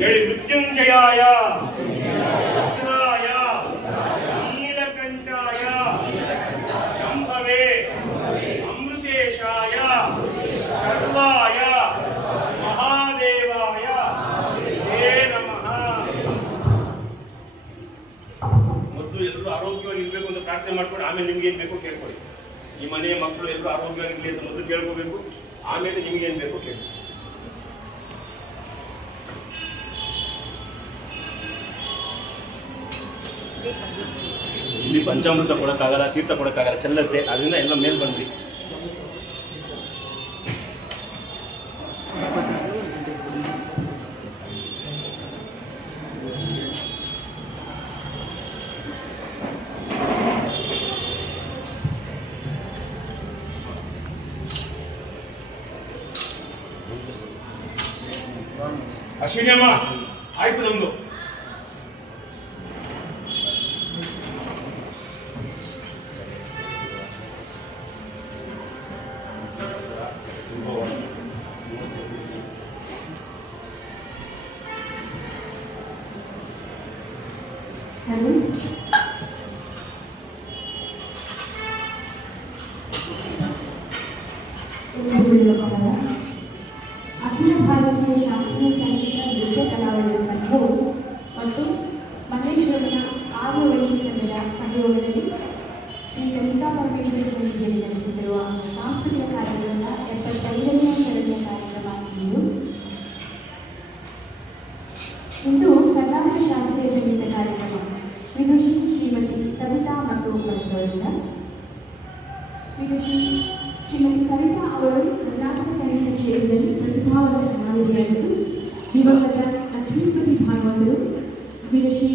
ಹೇಳಿ. ಮೃತ್ಯುಂಜಯಾಯ, ರುದ್ರಾಯ, ನೀಲಕಂಠಾಯ, ಶಂಭವೇ, ಅಮೃತೇಶಾಯ, ಶರ್ವಾಯ, ಮಹಾದೇವಾಯ ಹೇ ನಮಃ. ಮೊದಲು ಎಲ್ಲರೂ ಆರೋಗ್ಯವಾಗಿರ್ಬೇಕು ಅಂತ ಪ್ರಾರ್ಥನೆ ಮಾಡ್ಕೊಂಡು ಆಮೇಲೆ ನಿಮ್ಗೆ ಏನ್ ಬೇಕೋ ಕೇಳ್ಕೊಳ್ಳಿ. ಈ ಮನೆಯ ಮಕ್ಕಳು ಎಲ್ಲರೂ ಆರೋಗ್ಯವಾಗಿರ್ಲಿ ಅಂತ ಮೊದಲು ಕೇಳ್ಕೋಬೇಕು, ಆಮೇಲೆ ನಿಮ್ಗೆ ಏನ್ ಬೇಕೋ ಕೇಳಿ. ಇಲ್ಲಿ ಪಂಚಾಮೃತ ಕೊಡಕ್ಕಾಗಲ್ಲ, ತೀರ್ಥ ಕೊಡಕ್ಕಾಗಲ್ಲ, ಚೆಲ್ಲತ್ತೆ. ಅದರಿಂದ ಎಲ್ಲ ಮೇಲ್ ಬಂದ್ವಿ. ಅಶ್ವಿನಿ ಅಮ್ಮ ಆಯ್ತು ನಮ್ದು. ಅಖಿಲ ಭಾರತೀಯ ಶಾಸ್ತ್ರೀಯ ಸಂಗೀತ ನೃತ್ಯ ಕಲಾವಿದರ ಸಂಘವು ಮತ್ತು ಮಲ್ಲೇಶ್ವರನ ಆರ್ಯ ವೈಶ್ಯ ಸಂಘದ ಸಹಯೋಗದಲ್ಲಿ ಶ್ರೀ ಲಲಿತಾ ಪರಮೇಶ್ವರಿ ಸನ್ನಿಧಿಯಲ್ಲಿ ನಡೆಸುತ್ತಿರುವ ಸಾಂಸ್ಕೃತಿಕ ಕಾರ್ಯಕ್ರಮದ 75ನೇ ಸರಣಿಯ ಕಾರ್ಯಕ್ರಮ ಇಂದು ಕರ್ನಾಟಕ ಶಾಸ್ತ್ರೀಯ ಸಂಗೀತ ಕಾರ್ಯಕ್ರಮ ವಿದುಷಿ ಶ್ರೀಮತಿ ಸವಿತಾ ಮತ್ತು ಬಳಗವರಿಂದ. ವಿದುಷಿ ಶ್ರೀಮತಿ ಸವಿತಾ ಅವರು ಕರ್ನಾಟಕ ಸಂಗೀತ ಕ್ಷೇತ್ರದಲ್ಲಿ ಪ್ರತಿಭಾವಂತ ಕಲಾವಿದೆಯಾಗಿದ್ದು, ದಿವಂಗತ ಲಕ್ಷ್ಮೀಪತಿ ಭಾಗವತರು, ವಿದುಷಿ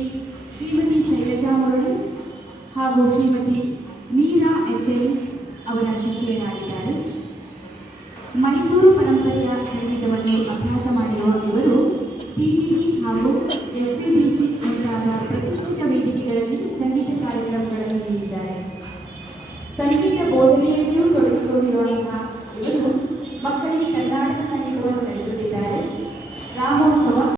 ಶ್ರೀಮತಿ ಶೈಲಜಾ ಮುರಳಿ ಹಾಗೂ ಶ್ರೀಮತಿ ಮೀರಾ ಎಚ್.ಎಲ್ ಅವರ ಶಿಷ್ಯರಾಗಿದ್ದಾರೆ. ಮೈಸೂರು ಪರಂಪರೆಯ ಸಂಗೀತವನ್ನು ಅಭ್ಯಾಸ ಮಾಡಿರುವ ಇವರು ಟಿಟಿಡಿ ಹಾಗೂ ಎಸ್